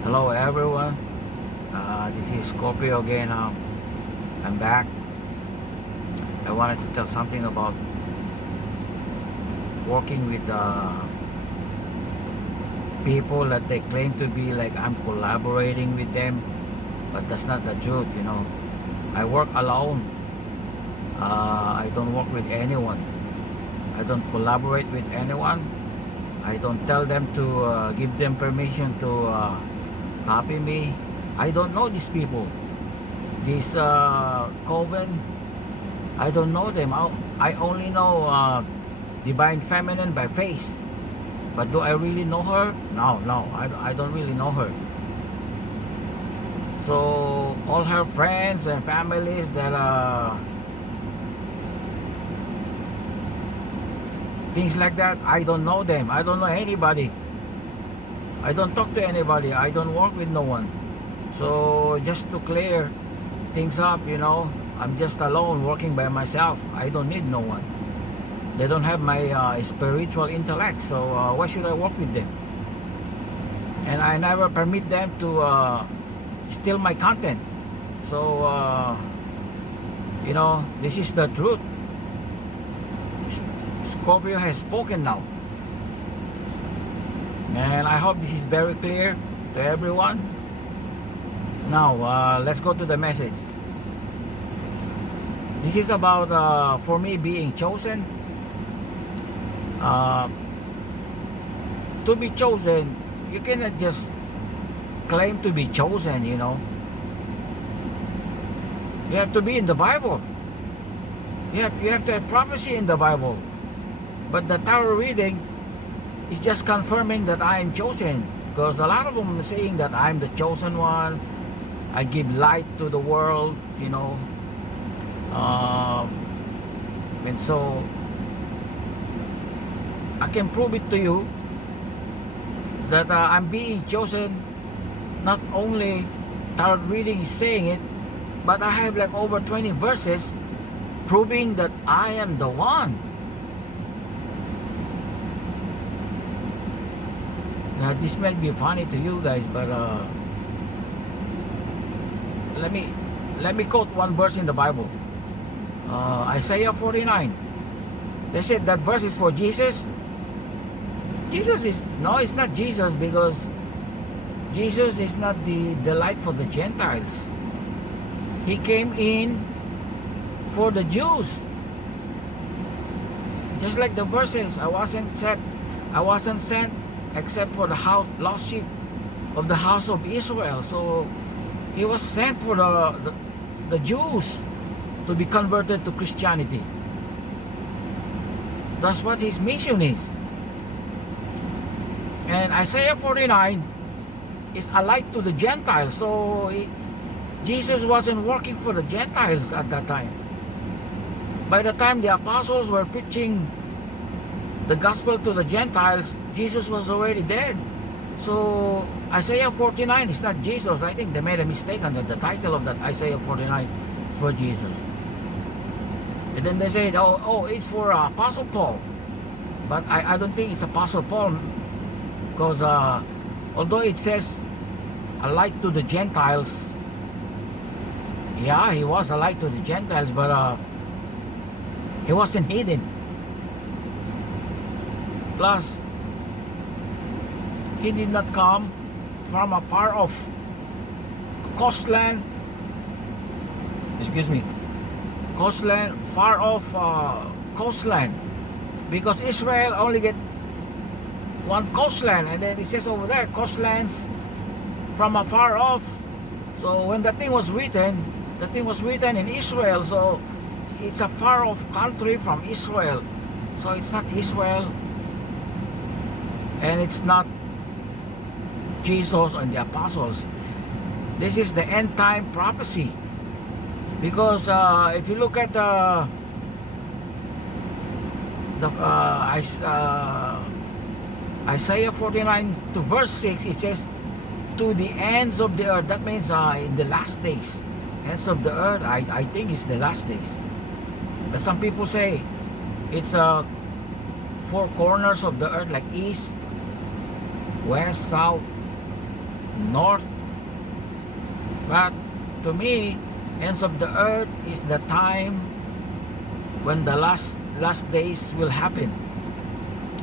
Hello everyone, this is Scorpio again. I'm back. I wanted to tell something about working with people that they claim to be like I'm collaborating with them, but that's not the truth, you know. I work alone. I don't work with anyone. I don't collaborate with anyone. I don't tell them to give them permission to copy me. I don't know these people. This Coven, I don't know them. I only know Divine Feminine by face. But do I really know her? No, I don't really know her. So all her friends and families that things like that, I don't know them. I don't know anybody. I don't talk to anybody. I don't work with no one. So just to clear things up, you know, I'm just alone working by myself. I don't need no one. They don't have my spiritual intellect, so why should I work with them? And I never permit them to steal my content. So you know, this is the truth. Scorpio has spoken now, and I hope this is very clear to everyone. Now let's go to the message. This is about for me being chosen. To be chosen, you cannot just claim to be chosen, you know. You have to be in the Bible. You have to have prophecy in the Bible. But the tarot reading is just confirming that I am chosen, because a lot of them are saying that I'm the chosen one. I give light to the world, you know. And so I can prove it to you that I'm being chosen. Not only tarot reading is saying it, but I have like over 20 verses proving that I am the one. Now this might be funny to you guys, but let me quote one verse in the Bible. Isaiah 49. They said that verse is for Jesus. Jesus is, no, it's not Jesus, because Jesus is not the light for the Gentiles. He came in for the Jews. Just like the verses, I wasn't sent except for the lost sheep of the house of Israel. So he was sent for the Jews to be converted to Christianity. That's what his mission is. And Isaiah 49 is a light to the Gentiles. So Jesus wasn't working for the Gentiles at that time. By the time the apostles were preaching the gospel to the Gentiles, Jesus was already dead. So Isaiah 49 is not Jesus. I think they made a mistake on the title of that Isaiah 49 is for Jesus. And then they said, oh, it's for Apostle Paul. But I don't think it's Apostle Paul, because although it says a light to the Gentiles, yeah, he was a light to the Gentiles, but he wasn't hidden. Plus, he did not come from a part of coastland, far off coastland, because Israel only get one coastland, and then it says over there coastlands from afar off. So when the thing was written in Israel, so it's a far off country from Israel. So it's not Israel, and it's not Jesus and the apostles. This is the end time prophecy, because if you look at Isaiah 49 to verse 6, it says to the ends of the earth. That means in the last days. Ends of the earth, I think it's the last days. But some people say it's four corners of the earth, like east, west, south, north. But to me, ends of the earth is the time when the last days will happen.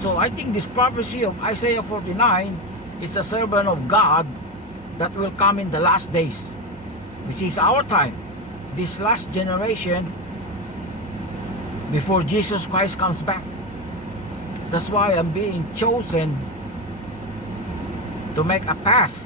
So I think this prophecy of Isaiah 49 is a servant of God that will come in the last days, which is our time, this last generation before Jesus Christ comes back. That's why I'm being chosen to make a path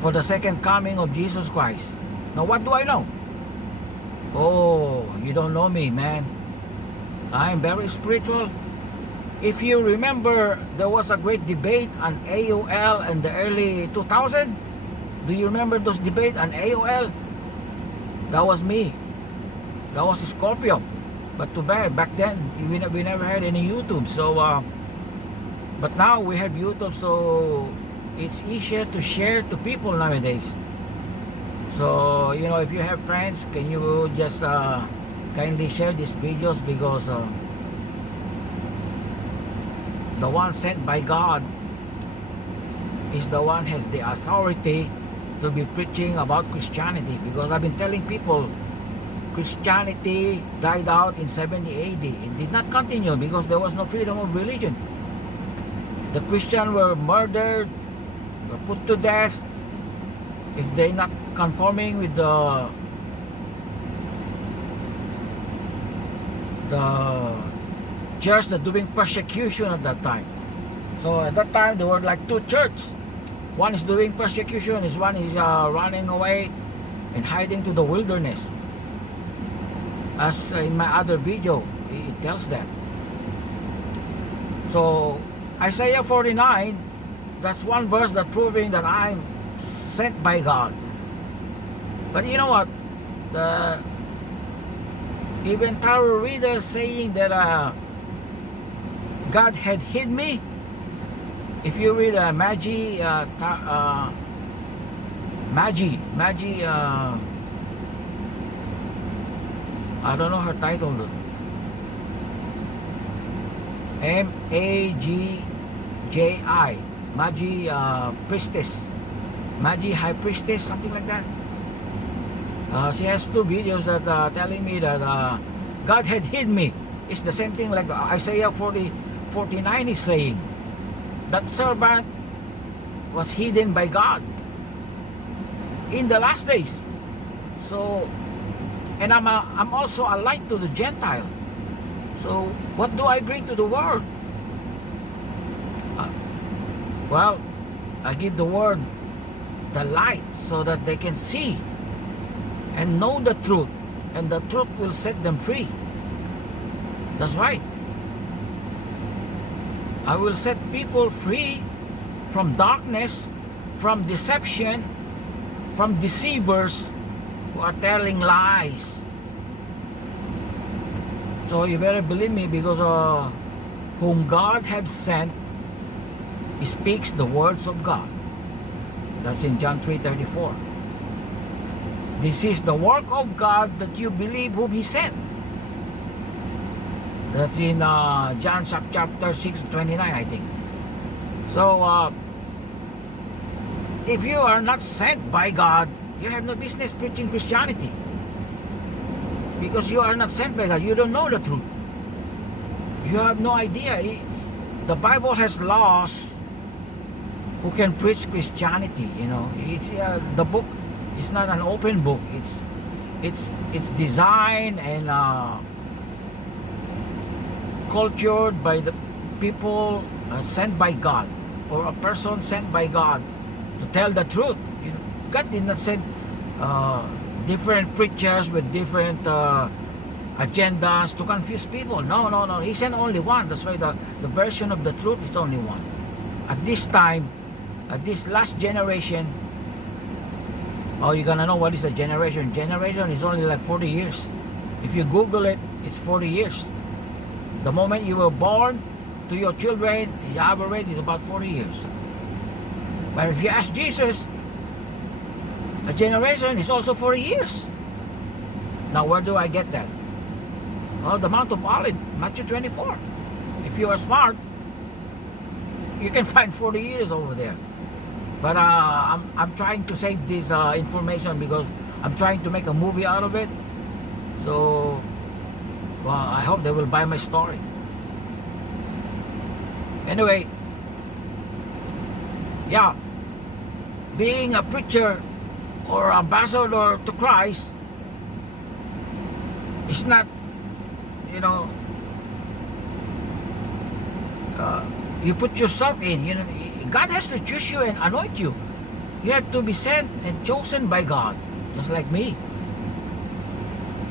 for the second coming of Jesus Christ. Now what do I know? Oh, you don't know me, man. I'm very spiritual. If you remember, there was a great debate on AOL in the early 2000. Do you remember those debates on AOL? That was me. That was Scorpio. But too bad, back then we never had any YouTube. So but now we have YouTube, so it's easier to share to people nowadays. So you know, if you have friends, can you just kindly share these videos, because the one sent by God is the one has the authority to be preaching about Christianity. Because I've been telling people, Christianity died out in 70 AD. It did not continue because there was no freedom of religion. The Christians were murdered, were put to death if they're not conforming with the church that doing persecution at that time. So at that time there were like two churches. One is doing persecution, one is running away and hiding to the wilderness. As in my other video, it tells that. So Isaiah 49, that's one verse that proving that I'm sent by God. But you know what? Even tarot readers saying that God had hid me. If you read Magi, I don't know her title though. M-A-G-J-I, Magi Priestess, Magi High Priestess, something like that. She has two videos that telling me that God had hid me. It's the same thing like Isaiah 49 is saying. That servant was hidden by God in the last days. So, and I'm also a light to the Gentile. So what do I bring to the world? Well, I give the world the light so that they can see and know the truth, and the truth will set them free. That's right. I will set people free from darkness, from deception, from deceivers who are telling lies. So you better believe me, because whom God has sent, he speaks the words of God. That's in John 3:34. This is the work of God, that you believe whom he sent. That's in John chapter 6:29, I think. So if you are not sent by God, you have no business preaching Christianity, because you are not sent by God. You don't know the truth. You have no idea. The Bible has laws who can preach Christianity. You know, it's the book is not an open book. It's designed and cultured by the people sent by God, or a person sent by God to tell the truth. You know, God did not send different preachers with different agendas to confuse people. No. He sent only one. That's why the version of the truth is only one. At this time, at this last generation, oh, you're gonna know what is a generation. Generation is only like 40 years. If you Google it, it's 40 years. The moment you were born to your children, the average is about 40 years. But if you ask Jesus, a generation is also 40 years. Now where do I get that? Well, the Mount of Olives, Matthew 24. If you are smart, you can find 40 years over there. But I'm trying to save this information because I'm trying to make a movie out of it. So, well, I hope they will buy my story. Anyway, yeah, being a preacher or ambassador to Christ is not, you know, you put yourself in. You know, God has to choose you and anoint you. You have to be sent and chosen by God, just like me.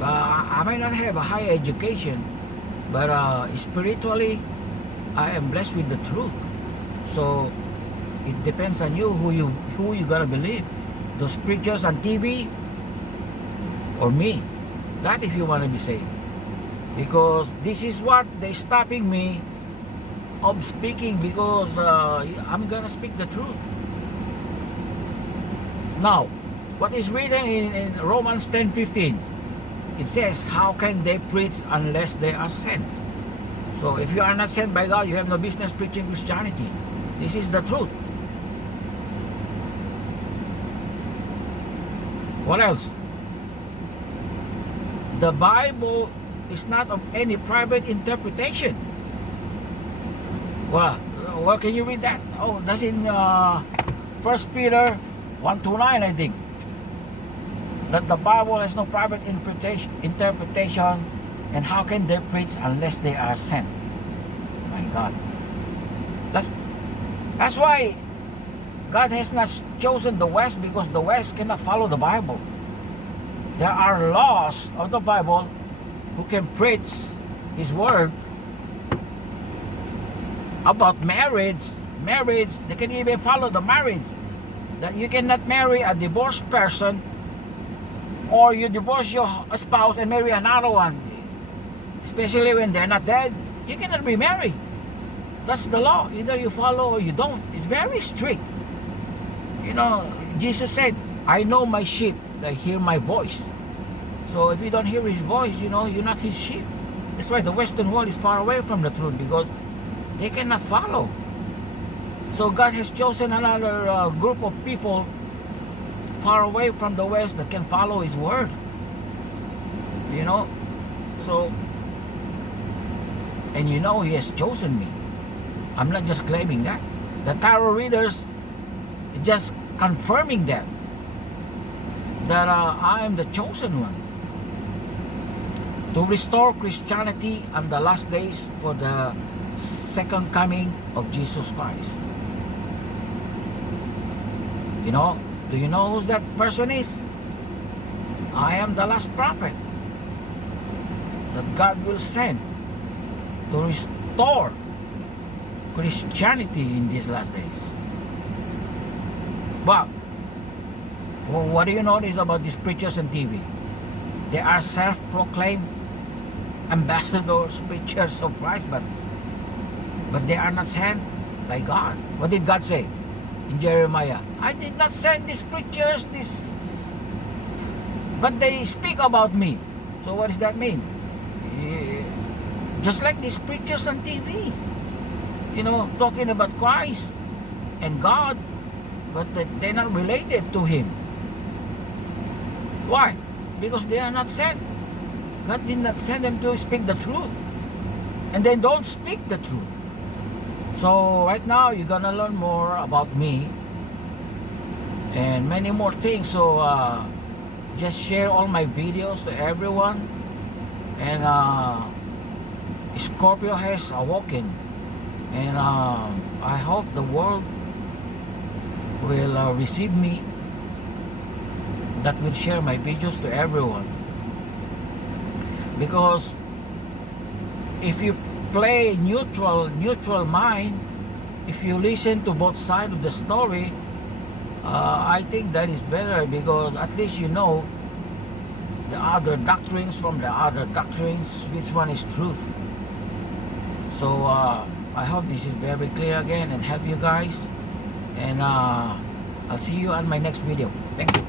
I might not have a high education, but spiritually, I am blessed with the truth. So it depends on you who you gonna believe. Those preachers on TV or me. That if you want to be saved. Because this is what they stopping me of speaking, because I'm gonna speak the truth. Now, what is written in Romans 10:15? It says, how can they preach unless they are sent? So if you are not sent by God, you have no business preaching Christianity. This is the truth. What else? The Bible is not of any private interpretation. Well, where can you read that? Oh, that's in 1 Peter 1:9, I think. That the Bible has no private interpretation, and how can they preach unless they are sent? My God. That's why God has not chosen the West, because the West cannot follow the Bible. There are laws of the Bible who can preach His word about marriage. They can even follow the marriage. That you cannot marry a divorced person, or you divorce your spouse and marry another one, especially when they're not dead. You cannot be married. That's the law. Either you follow or you don't. It's very strict. You know, Jesus said, I know my sheep, they hear my voice. So if you don't hear His voice, you know, you're not His sheep. That's why the Western world is far away from the truth, because they cannot follow. So God has chosen another group of people far away from the West that can follow His word. You know, so, and you know, He has chosen me. I'm not just claiming that. The tarot readers is just confirming that I am the chosen one to restore Christianity on the last days for the second coming of Jesus Christ. You know, do you know who that person is? I am the last prophet that God will send to restore Christianity in these last days. But what do you notice about these preachers on TV? They are self-proclaimed ambassadors, preachers of Christ, but they are not sent by God. What did God say in Jeremiah? I did not send these preachers, but they speak about me. So what does that mean? Just like these preachers on TV, you know, talking about Christ and God, but they're not related to Him. Why? Because they are not sent. God did not send them to speak the truth, and they don't speak the truth. So right now you're gonna learn more about me and many more things. So just share all my videos to everyone. And Scorpio has awoken, and I hope the world will receive me, that will share my videos to everyone. Because if you play neutral mind, if you listen to both sides of the story, I think that is better, because at least you know the other doctrines from the other doctrines, which one is truth. So I hope this is very clear again and help you guys, and I'll see you on my next video. Thank you.